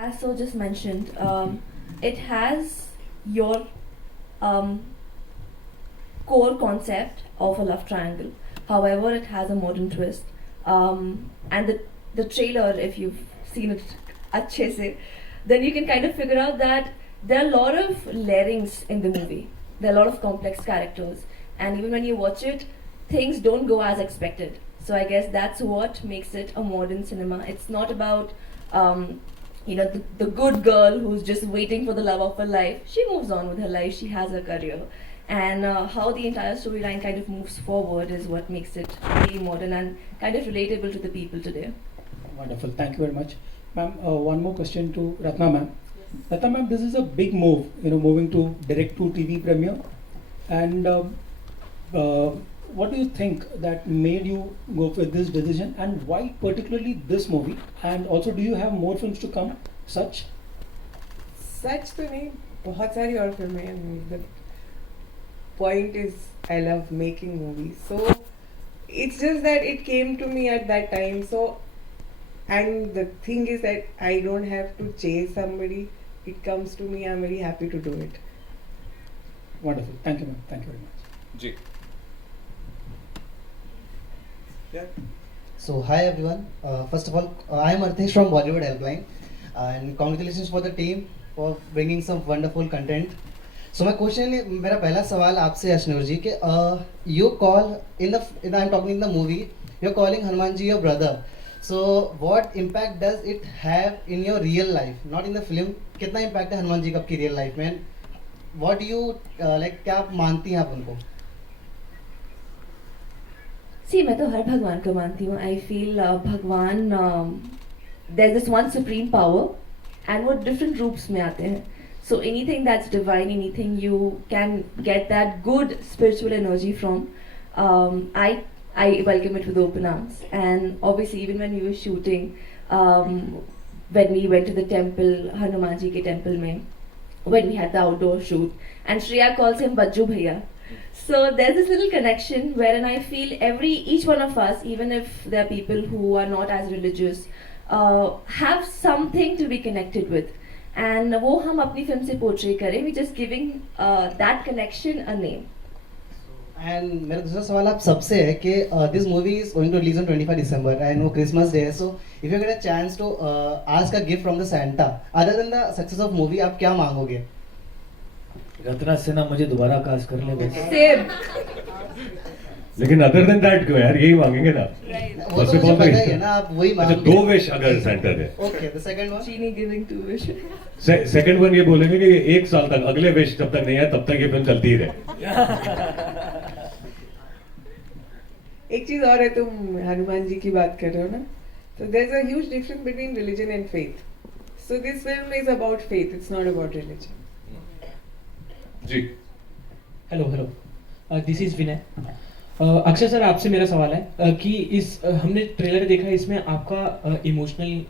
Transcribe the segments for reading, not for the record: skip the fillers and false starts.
As so just mentioned, it has your um, core concept of a love triangle. However, it has a modern twist. And the trailer, if you've seen it, अच्छे से, then you can kind of figure out that there are a lot of layerings in the movie. There are a lot of complex characters, and even when you watch it, things don't go as expected. So I guess that's what makes it a modern cinema. It's not about the good girl who's just waiting for the love of her life. She moves on with her life. She has her career, and how the entire storyline kind of moves forward is what makes it really modern and kind of relatable to the people today. Wonderful. Thank you very much. Ma'am, one more question to Ratna ma'am. Ratna ma'am, this is a big move, moving to direct to TV premiere. And what do you think that made you go for this decision, and why particularly this movie? And also, do you have more films to come such? सच तो नहीं, बहुत सारी और फिल्में हैं. The point is, I love making movies. So it's just that it came to me at that time. So, and the thing is that I don't have to chase somebody. It comes to me. I'm very happy to do it. Wonderful. Thank you, ma'am. Thank you very much. Ji. Yeah. So hi everyone. First of all, I am Arthesh from Bollywood Helpline, and congratulations for the team for bringing some wonderful content. So my question, मेरा पहला सवाल आपसे अश्नूर जी कि you call in the I'm talking in the movie, you're calling Hanuman ji your brother. So what impact does it have in your real life, not in the film? कितना impact है हनुमान जी का आपकी real life में? What do you like? क्या आप मानती हैं आप उनको? See, मैं तो हर भगवान को मानती हूँ. I feel भगवान there's this one supreme power, and वो different रूप्स में आते हैं. So anything that's divine, anything you can get that good spiritual energy from, I welcome it with open arms. And obviously, even when we were shooting, when we went to the temple, Hanuman ji ke temple mein, when we had the outdoor shoot, and Shreya calls him Bajju Bhaiya. So there's this little connection wherein I feel each one of us, even if there are people who are not as religious, have something to be connected with. And वो हम अपनी फिल्म से portray करें, we just giving that connection a name. And मेरा दूसरा सवाल आप सबसे है कि this movie is going to release on 25 December and वो Christmas Day है. So if you get a chance to ask a gift from the Santa, other than the success of movie, आप क्या मांगोगे? रत्ना सिन्हा मुझे दोबारा कास्ट कर ले बस. Same. लेकिन अदर देन दैट क्यों यार, यही मांगेंगे ना. वो तो मुझे पता ही है ना, आप वही अच्छा, मांगोगे. 2 विश अगर सेंटर है. Okay, the second one. Genie giving 2 wishes. Second one ये बोलेंगे कि 1 साल तक अगले विश जब तक नहीं आए तब तक ये फिल्म चलती ही रहे. एक चीज और है, तुम हनुमान जी की बात कर रहे हो ना, so there's a huge difference between religion and faith. So this film is about faith, it's not about religion. जी. Hello, this is Vinay. Akshay sir, आपसे मेरा सवाल है कि हमने ट्रेलर देखा, इसमें आपका इमोशनल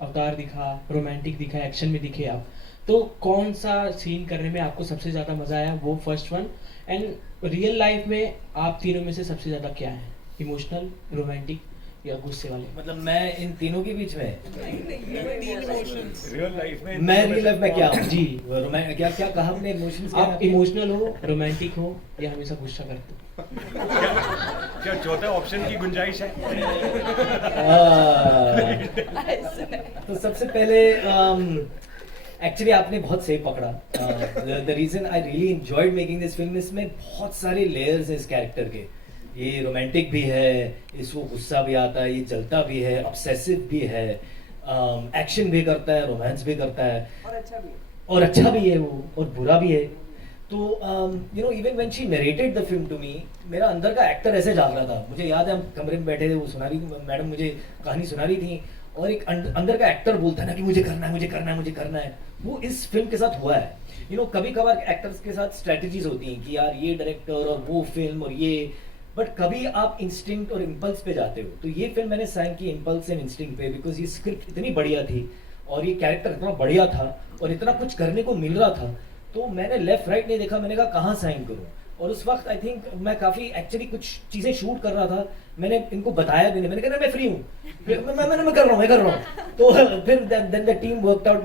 अवतार दिखा, रोमांटिक दिखा, एक्शन में दिखे आप. तो कौन सा सीन करने में आपको सबसे ज़्यादा मज़ा आया, वो first one. And real life में आप तीनों में से सबसे ज़्यादा क्या है, इमोशनल, रोमांटिक या गुस्से वाले? मतलब मैं इन तीनों के बीच में रियल लाइफ में मैं रियल लाइफ में क्या हूँ? जी, क्या क्या कहा हमने, इमोशंस? आप इमोशनल हो, रोमांटिक हो, या हमेशा गुस्सा करते हो? क्या चौथा ऑप्शन की गुंजाइश है? तो सबसे पहले एक्चुअली आपने बहुत सही पकड़ा. The reason I really enjoyed making this film, इसमें बहुत सारे लेयर्स हैं इस कैरेक्टर के. ये रोमांटिक भी है, इसको गुस्सा भी आता है, ये जलता भी है, ऑब्सेसिव भी है, एक्शन भी करता है, रोमांस भी करता है, और अच्छा भी है वो, और बुरा भी है. तो even when she narrated the film to me, मेरा अंदर का एक्टर ऐसे जाग रहा था. मुझे याद है हम कमरे में बैठे थे, वो सुना रही थी मैडम, मुझे कहानी सुना रही थी, और एक अंदर का एक्टर बोलता है ना कि मुझे करना है, मुझे करना है, मुझे करना है. वो इस फिल्म के साथ हुआ है. कभी कभार एक्टर्स के साथ स्ट्रेटजीज होती हैं कि यार ये डायरेक्टर और वो फिल्म और ये, बट कभी आप इंस्टिंक्ट और इम्पल्स पे जाते हो. तो ये फिल्म मैंने साइन की इम्पल्स एंड इंस्टिंक्ट पे, बिकॉज ये स्क्रिप्ट इतनी बढ़िया थी और ये कैरेक्टर इतना बढ़िया था और इतना कुछ करने को मिल रहा था. तो मैंने लेफ्ट राइट नहीं देखा, मैंने कहा कहाँ साइन करूँ. और उस वक्त आई थिंक मैं काफ़ी एक्चुअली कुछ चीज़ें शूट कर रहा था, मैंने इनको बताया भी नहीं. मैंने कहा मैं फ्री हूँ, मैं कर रहा हूँ. तो फिर then the team worked out